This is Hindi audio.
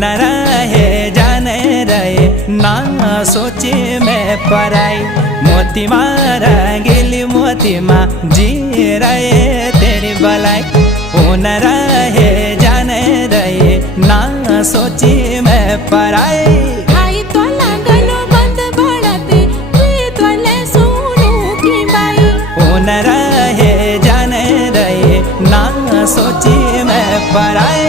न रहे जाने रहे ना सोचे मैं पराई। मोती मारा गिली मोती माँ जी रहे तेरी भलाई। न रहे जाने रहे ना सोचे मैं पराई। आई तो लागलो बंद बढ़ते तोले सुनू की बाई। न रहे जाने रहे ना सोचे मैं पराई।